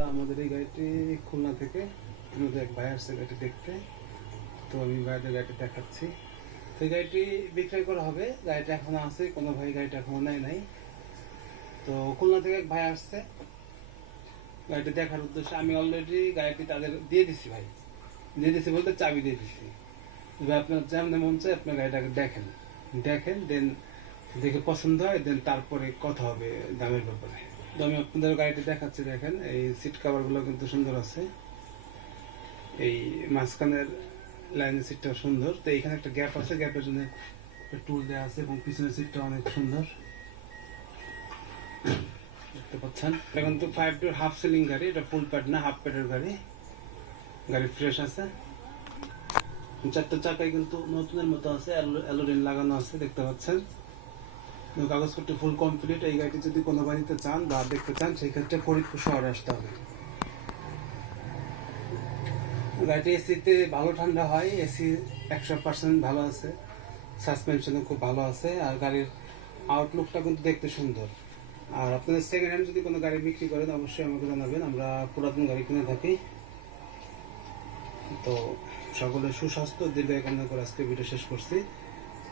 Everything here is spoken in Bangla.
বন্ধুরা আমাদের এই গাড়িটি খুলনা থেকে আমাদের এক ভাই আসছে গাড়িটি দেখতে। তো আমি ভাইদের গাড়িটি দেখাচ্ছি। তো গাড়িটি বিক্রয় করা হবে। গাড়িটা এখনও আছে, কোনো ভাই গাড়িটা এখনও নেয় নাই। তো খুলনা থেকে এক ভাই আসছে। গাড়িটি দেখার উদ্দেশ্যে আমি অলরেডি গাড়িটি তাদের দিয়ে দিছি ভাই। দিয়ে দিছি বলতে চাবি দিয়ে দিছি। এবার আপনার যেমন মন চায় আপনার গাড়িটাকে দেখেন। দেখেন, দেন দেখে পছন্দ হয়, দেন তারপরে কথা হবে দামের ব্যাপারে। তো আমি আপনাদের গাড়িটি দেখাচ্ছি, দেখেন। এই সিট কাভারগুলো কিন্তু সুন্দর আছে। এই মাঝখানের লাইনের সিটটা সুন্দর। তো এখানে একটা গ্যাপ আছে গ্যাপের জন্য টুল দেওয়া আছে এবং পিছনের সিটটা অনেক সুন্দর। দেখতে পাচ্ছেন? এটা কিন্তু ফাইভ টু হাফ সিলিং গাড়ি, এটা ফুল প্যাড না হাফ প্যাডের গাড়ি। গাড়ি ফ্রেশ আছে। চারটা চাকায় কিন্তু নতুনের মতো আছে অ্যালোডিন লাগানো আছে, দেখতে পাচ্ছেন? কাগজপত্র ফুল কমপ্লিট এই গাড়িটি যদি কোনো বাড়িতে চান বা দেখতে চান সেই ক্ষেত্রে ফরিদপুর শহরে আসতে হবে। গাড়িটি এসিতে ভালো ঠান্ডা হয়, এসি একশো পার্সেন্ট ভালো আছে সাসপেনশনও খুব ভালো আছে, আর গাড়ির আউটলুকটা কিন্তু দেখতে সুন্দর। আর আপনাদের সেকেন্ড হ্যান্ড যদি কোনো গাড়ি বিক্রি করেন, অবশ্যই আমাকে জানাবেন, আমরা পুরাতন গাড়ি কিনে থাকি। তো সকলের সুস্বাস্থ্য দীর্ঘায় কামনা করে আজকে ভিডিও শেষ করছি।